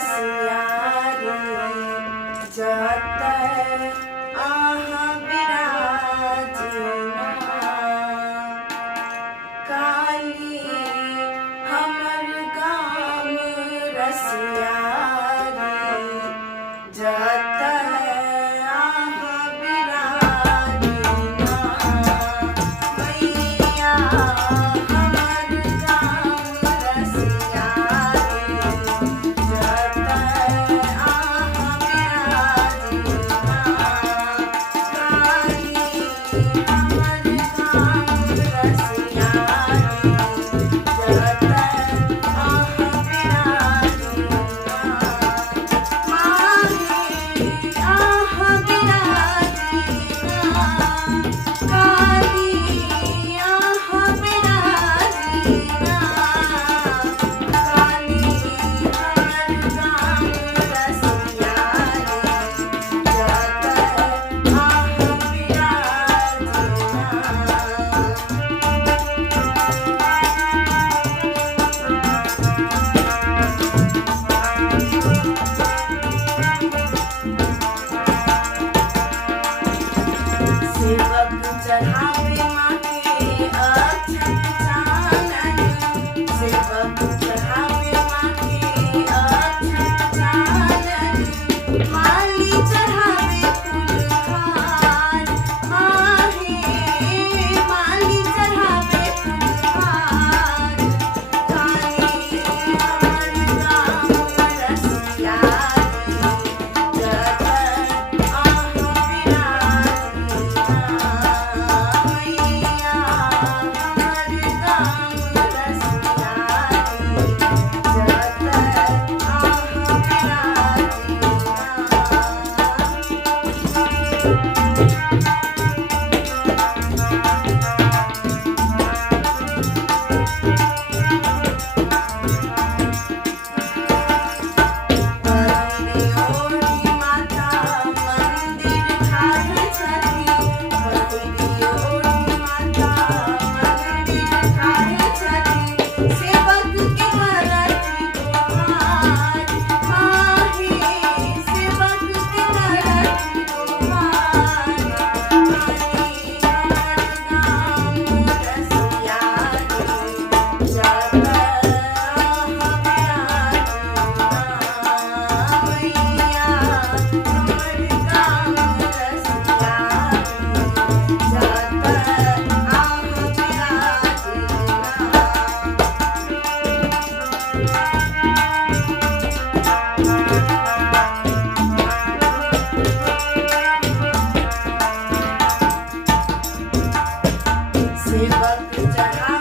रसियारी जतय आहा विराजिना काली हमर गाम रसियारी जतय आहा विराजिना मैया हमर गाम रसियारी जतय आहा विराजिना काली हमर गाम रसियारी जतय आहा विराजिना माहे आहा विराजिना काली आहा विराजिना काली हमर गाम रसियारी जतय आहा विराजिना सेवक चढ़ावे माँ के अक्षत चानन सेवक चढ़ावे माँ के अक्षत चानन माली चढ़ावे फूलहार माहे माली चढ़ावे फूलहार काली हमर गाम रसियारी जतय आहा विराजिना मैया हमर गाम रसियारी जतय आहा पहिरे ओढ़ी माता मंदिर ठाढ़ छथि पहिरे ओढ़ी माता मंदिर ठाढ़ छथि सेवक के करति गुहार माहे सेवक के करति गुहार काली हमर गाम रसियारी जतय आहा विराजिना मैया हमर गाम रसियारी जतय आहा विराजिना सेवक चढ़ा